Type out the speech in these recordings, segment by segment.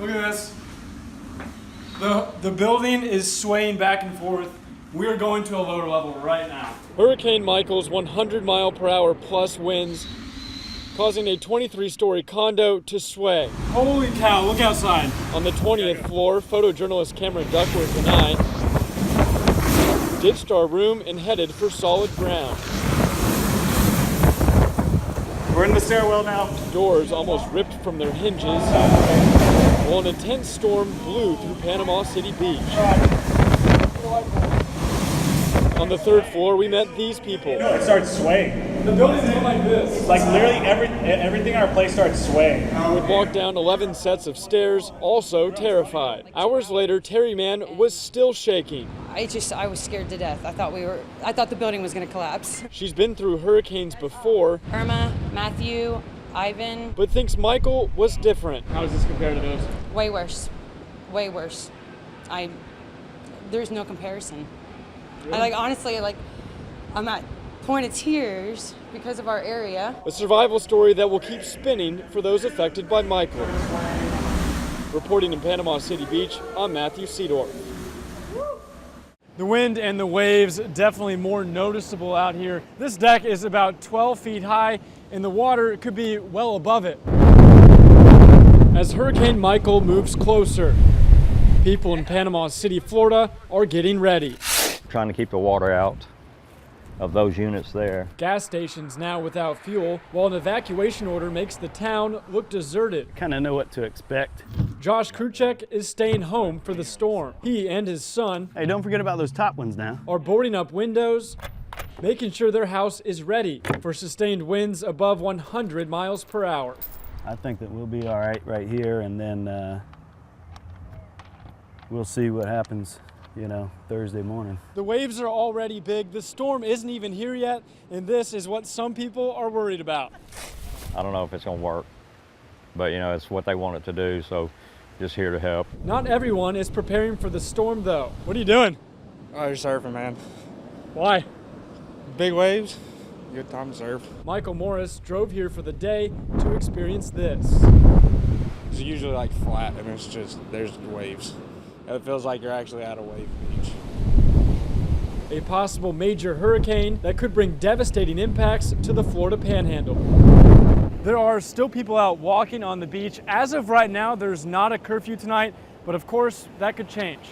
Look at this. The building is swaying back and forth. We are going to a lower level right now. Hurricane Michael's 100-mile-per-hour plus winds causing a 23-story condo to sway. Holy cow, look outside. On the 20th floor, photojournalist Cameron Duckworth and I ditched our room and headed for solid ground. We're in the stairwell now. Doors almost ripped from their hinges while an intense storm blew through Panama City Beach. On the third floor, we met these people. It starts swaying. The building's going like this. Like literally everything in our place starts swaying. We'd walked down 11 sets of stairs, also terrified. Hours later, Terry Mann was still shaking. I was scared to death. I thought the building was going to collapse. She's been through hurricanes before. Irma, Matthew, Ivan. But thinks Michael was different. How does this compare to those? Way worse. Way worse. There's no comparison. Really? Honestly, I'm at point of tears because of our area. A survival story that will keep spinning for those affected by Michael. Reporting in Panama City Beach, I'm Matthew Seedorf. The wind and the waves definitely more noticeable out here. This deck is about 12 feet high and the water could be well above it. As Hurricane Michael moves closer, people in Panama City, Florida are getting ready. Trying to keep the water out of those units there. Gas stations now without fuel, while an evacuation order makes the town look deserted. Kind of know what to expect. Josh Kruchek is staying home for the storm. He and his son Hey, don't forget about those top ones now. are boarding up windows, making sure their house is ready for sustained winds above 100 miles per hour. I think that we'll be all right here, and then we'll see what happens, Thursday morning. The waves are already big. The storm isn't even here yet, and this is what some people are worried about. I don't know if it's gonna work, but it's what they want it to do, so just here to help. Not everyone is preparing for the storm though. What are you doing? Oh, you're surfing, man. Why? Big waves, good time to surf. Michael Morris drove here for the day to experience this. It's usually flat, and it's just, there's waves. It feels like you're actually at a wave beach. A possible major hurricane that could bring devastating impacts to the Florida Panhandle. There are still people out walking on the beach. As of right now, there's not a curfew tonight, but of course, that could change.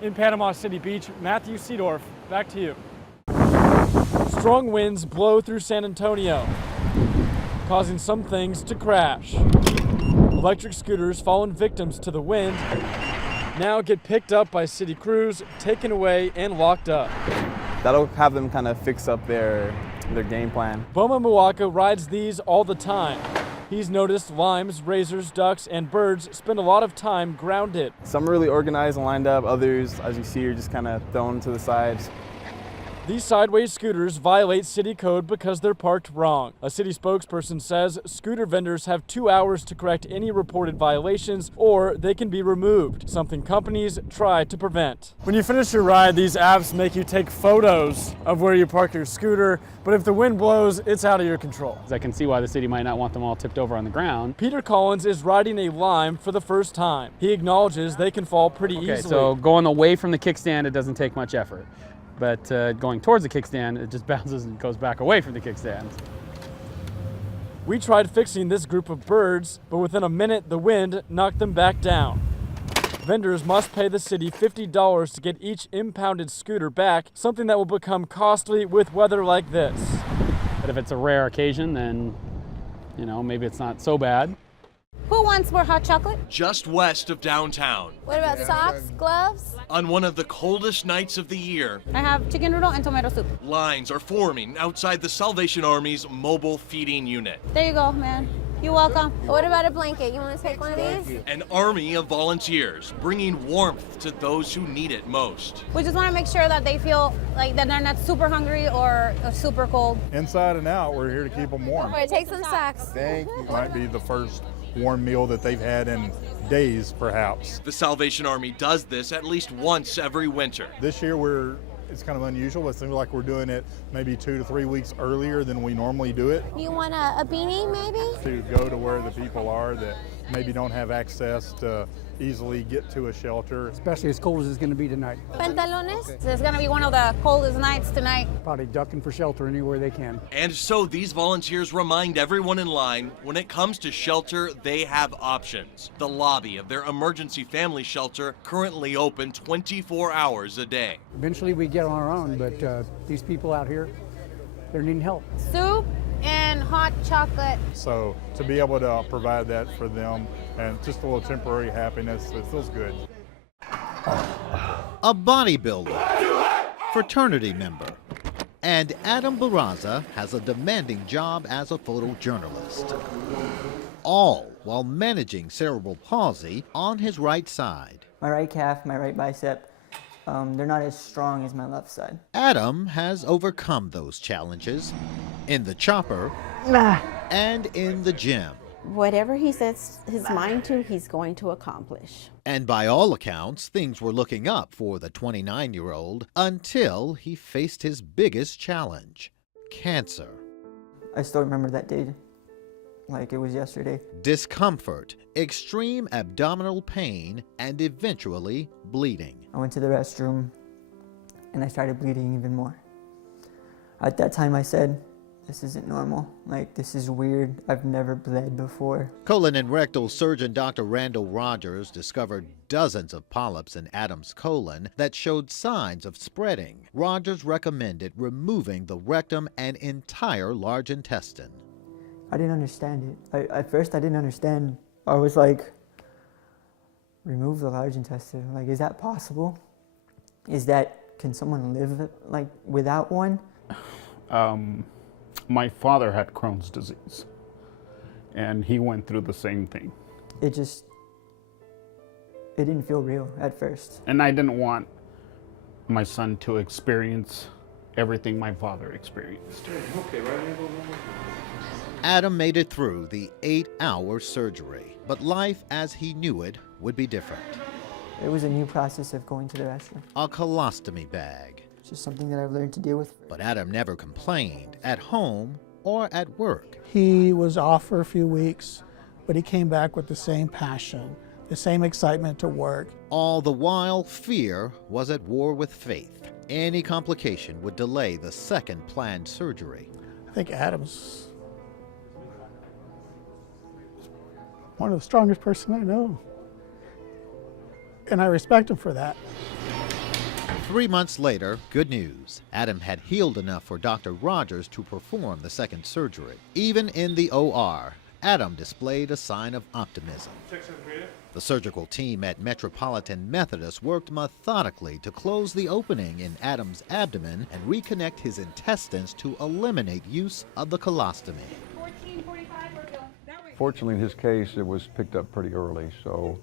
In Panama City Beach, Matthew Seedorf, back to you. Strong winds blow through San Antonio, causing some things to crash. Electric scooters fallen victims to the wind now get picked up by city crews, taken away, and locked up. That'll have them kind of fix up their game plan. Boma Muwaka rides these all the time. He's noticed limes, razors, ducks, and birds spend a lot of time grounded. Some are really organized and lined up. Others, as you see, are just kind of thrown to the sides. These sideways scooters violate city code because they're parked wrong. A city spokesperson says scooter vendors have 2 hours to correct any reported violations or they can be removed, something companies try to prevent. When you finish your ride, these apps make you take photos of where you park your scooter, but if the wind blows, it's out of your control. I can see why the city might not want them all tipped over on the ground. Peter Collins is riding a lime for the first time. He acknowledges they can fall pretty easily. So going away from the kickstand, it doesn't take much effort. But going towards the kickstand, it just bounces and goes back away from the kickstand. We tried fixing this group of birds, but within a minute, the wind knocked them back down. Vendors must pay the city $50 to get each impounded scooter back, something that will become costly with weather like this. But if it's a rare occasion, then, maybe it's not so bad. Who wants more hot chocolate? Just west of downtown. What about socks, gloves? On one of the coldest nights of the year, I have chicken noodle and tomato soup. lines are forming outside the Salvation Army's mobile feeding unit. There you go, man. You're welcome. What about a blanket? You want to take one of these? An army of volunteers bringing warmth to those who need it most. We just want to make sure that they feel like that they're not super hungry or super cold. Inside and out, we're here to keep them warm. All right, take some socks. Thank you. Might be the first warm meal that they've had in days, perhaps. The Salvation Army does this at least once every winter. This year it's kind of unusual. It seems like we're doing it maybe 2 to 3 weeks earlier than we normally do it. You want a beanie maybe? To go to where the people are that maybe don't have access to easily get to a shelter. Especially as cold as it's going to be tonight. Pantalones. It's going to be one of the coldest nights tonight. Probably ducking for shelter anywhere they can. And so these volunteers remind everyone in line, when it comes to shelter, they have options. The lobby of their emergency family shelter currently open 24 hours a day. Eventually we get on our own, but these people out here, they're needing help. Soup and hot chocolate. So to be able to provide that for them and just a little temporary happiness, it feels good. A bodybuilder, fraternity member, and Adam Barraza has a demanding job as a photojournalist. All while managing cerebral palsy on his right side. My right calf, my right bicep, they're not as strong as my left side. Adam has overcome those challenges in the chopper and in the gym. Whatever he sets his mind to, he's going to accomplish. And by all accounts, things were looking up for the 29-year-old until he faced his biggest challenge, cancer. I still remember that day like it was yesterday. Discomfort, extreme abdominal pain, and eventually bleeding. I went to the restroom and I started bleeding even more. At that time I said, this isn't normal. Like, this is weird. I've never bled before. Colon and rectal surgeon Dr. Randall Rogers discovered dozens of polyps in Adam's colon that showed signs of spreading. Rogers recommended removing the rectum and entire large intestine. I didn't understand it. At first I didn't understand. I was like, remove the large intestine. Like, is that possible? Can someone live like without one? My father had Crohn's disease, and he went through the same thing. It didn't feel real at first. And I didn't want my son to experience everything my father experienced. Okay, right. Adam made it through the 8-hour surgery, but life as he knew it would be different. It was a new process of going to the restroom. A colostomy bag. It's just something that I've learned to deal with. But Adam never complained, at home or at work. He was off for a few weeks, but he came back with the same passion, the same excitement to work. All the while, fear was at war with faith. Any complication would delay the second planned surgery. I think Adam's one of the strongest person I know. And I respect him for that. 3 months later, good news. Adam had healed enough for Dr. Rogers to perform the second surgery. Even in the OR, Adam displayed a sign of optimism. The surgical team at Metropolitan Methodist worked methodically to close the opening in Adam's abdomen and reconnect his intestines to eliminate use of the colostomy. Fortunately, in his case, it was picked up pretty early, so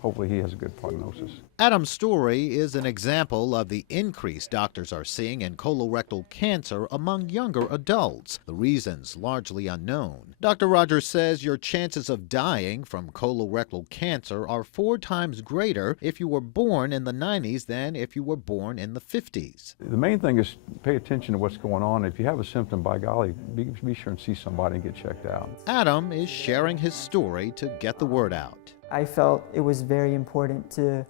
hopefully he has a good prognosis. Adam's story is an example of the increase doctors are seeing in colorectal cancer among younger adults, the reasons largely unknown. Dr. Rogers says your chances of dying from colorectal cancer are 4 times greater if you were born in the 90s than if you were born in the 50s. The main thing is pay attention to what's going on. If you have a symptom, by golly, be sure and see somebody and get checked out. Adam is sharing his story to get the word out. I felt it was very important to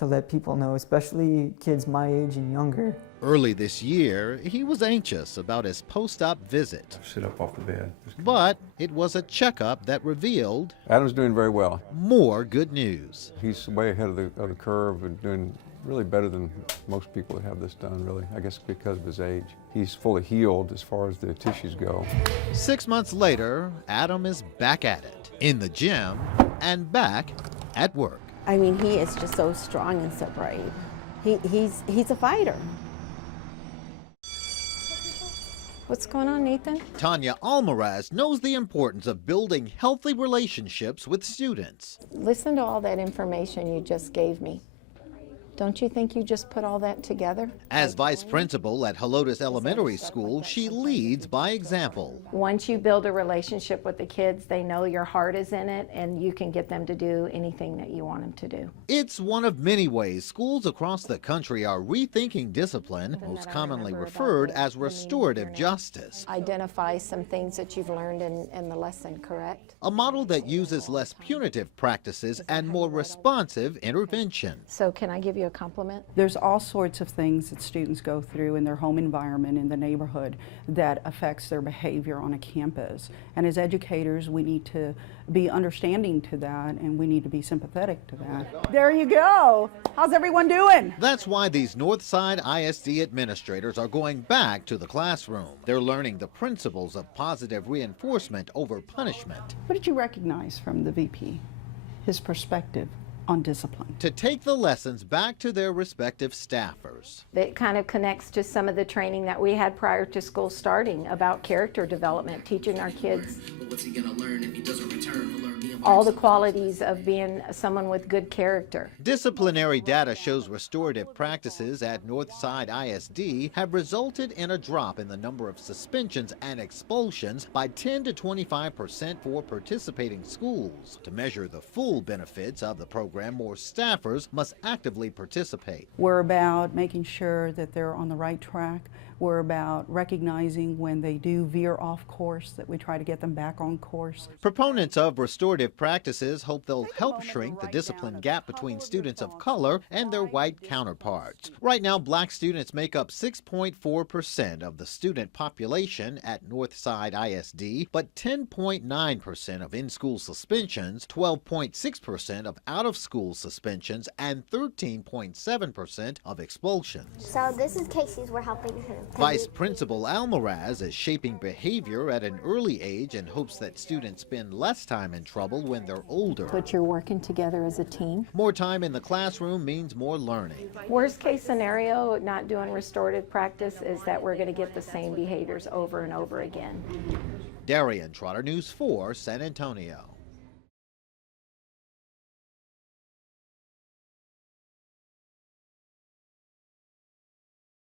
let people know, especially kids my age and younger. Early this year, he was anxious about his post-op visit. Sit up off the bed. But it was a checkup that revealed Adam's doing very well. More good news. He's way ahead of the curve and doing really better than most people that have this done, really. I guess because of his age. He's fully healed as far as the tissues go. 6 months later, Adam is back at it, in the gym and back at work. I mean, he is just so strong and so brave. He's a fighter. What's going on, Nathan? Tanya Almaraz knows the importance of building healthy relationships with students. Listen to all that information you just gave me. Don't you think you just put all that together? As vice principal at Helotes Elementary School, she leads by example. Once you build a relationship with the kids, they know your heart is in it and you can get them to do anything that you want them to do. It's one of many ways schools across the country are rethinking discipline, most commonly referred as restorative justice. Identify some things that you've learned in the lesson, correct? A model that uses less punitive practices and more responsive intervention. So can I give you a compliment? There's all sorts of things that students go through in their home environment, in the neighborhood, that affects their behavior on a campus. And as educators, we need to be understanding to that, and we need to be sympathetic to that. There you go. How's everyone doing? That's why these Northside ISD administrators are going back to the classroom. They're learning the principles of positive reinforcement over punishment. What did you recognize from the VP? His perspective on discipline. To take the lessons back to their respective staffers. It kind of connects to some of the training that we had prior to school starting about character development, teaching our kids What's he gonna learn if he doesn't return? He'll learn all the qualities of being someone with good character. Disciplinary data shows restorative practices at Northside ISD have resulted in a drop in the number of suspensions and expulsions by 10 to 25% for participating schools. To measure the full benefits of the program, more staffers must actively participate. We're about making sure that they're on the right track. We're about recognizing when they do veer off course, that we try to get them back on course. Proponents of restorative practices hope they'll help shrink the discipline gap between students of color and their white counterparts. Right now, black students make up 6.4% of the student population at Northside ISD, but 10.9% of in-school suspensions, 12.6% of out-of-school suspensions, and 13.7% of expulsions. So this is Casey's, we're helping her. Vice Principal Almaraz is shaping behavior at an early age and hopes that students spend less time in trouble when they're older. But you're working together as a team. More time in the classroom means more learning. Worst case scenario, not doing restorative practice, is that we're going to get the same behaviors over and over again. Darian Trotter, News 4, San Antonio.